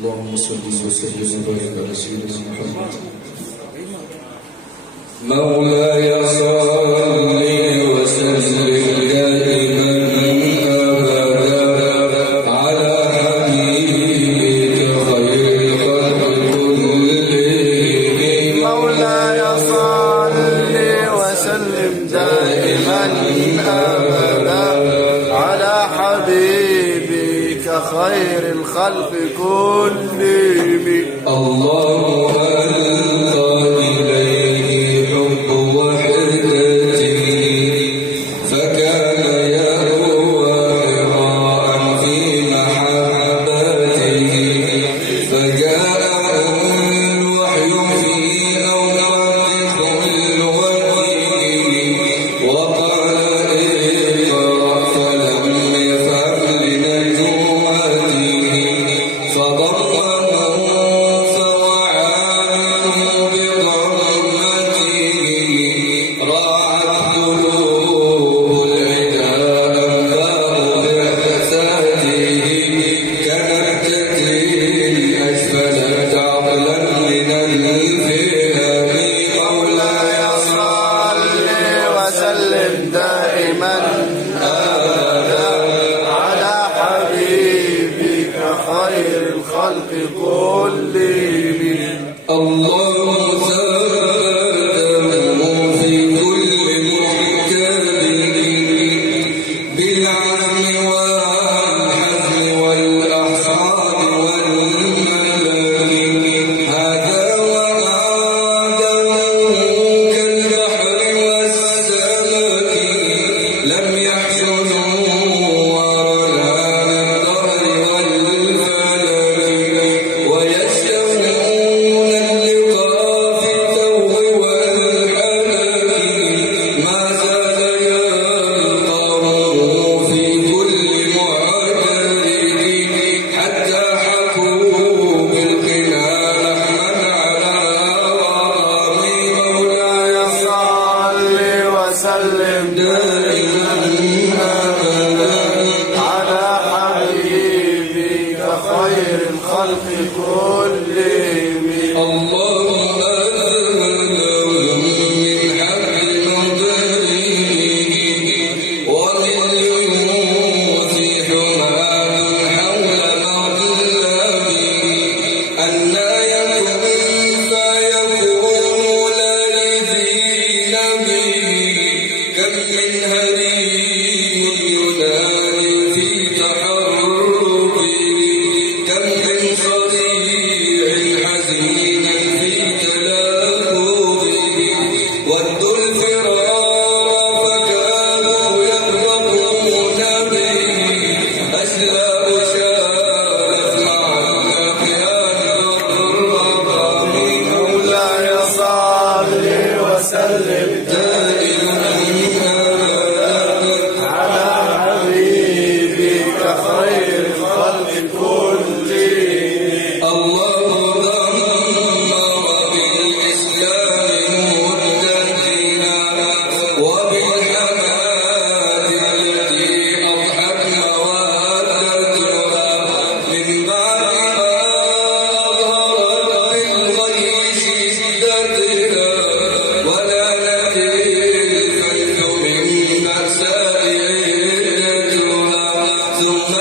اللهم صل وسلم وبارك على سيدنا محمد. مولاي صل وسلم دائما ابدا على حبيبك خير الخلق كلهم. مولاي صل وسلم دائما ابدا على حبيبك خير الخلق كلهم. الله ألقى إليه حب وحدته فكان يروى حراء في محبته فجاءه الوحي في أوقات خلوته وقال اقرأ فلم يفهم لنجوته فضمه فوعاه بضمته راعت قلوب العدا أنباء بعثاته كنبتة أجفلت عقلا من الفهم. مولاي صل وسلم دائما ابدا على حبيبك خير الخلق كلهم. الله زاده في كل محكم بالعزم والحزم والأحصاب والملك هذا وأعاده كالبحر والسمك لم يحسنوا ورنان الدهر والفلك ويشتهون اللقاء في التوه والحلك ما زال يلقاه في كل معترك حتى حكوا بالقنا لحما على غرام. مولاي صل وسلم دائما أبدا على حبيبك خير الخلق كلهم. الله أذهب من حبل مضره ومن ليوث حمام حول مظلمه أنى يكن فيكون لارثين به كم من هريم ينادي في تحركه كم من صريع حزين في تلاهه ودوا الفرار فكانوا يغرقون به أشلاء شاءت مع الأحيان الرقم. مولاي صل وسلم دائما أبدا على حبيبك خير الخلق كلهم. الله ضمر بالإسلام مدتنا وبالحماد التي أضحت موادتها من بعد ما أظهرت بالغي شدتها ولا نكيل فلت من مأساء عدتها ثم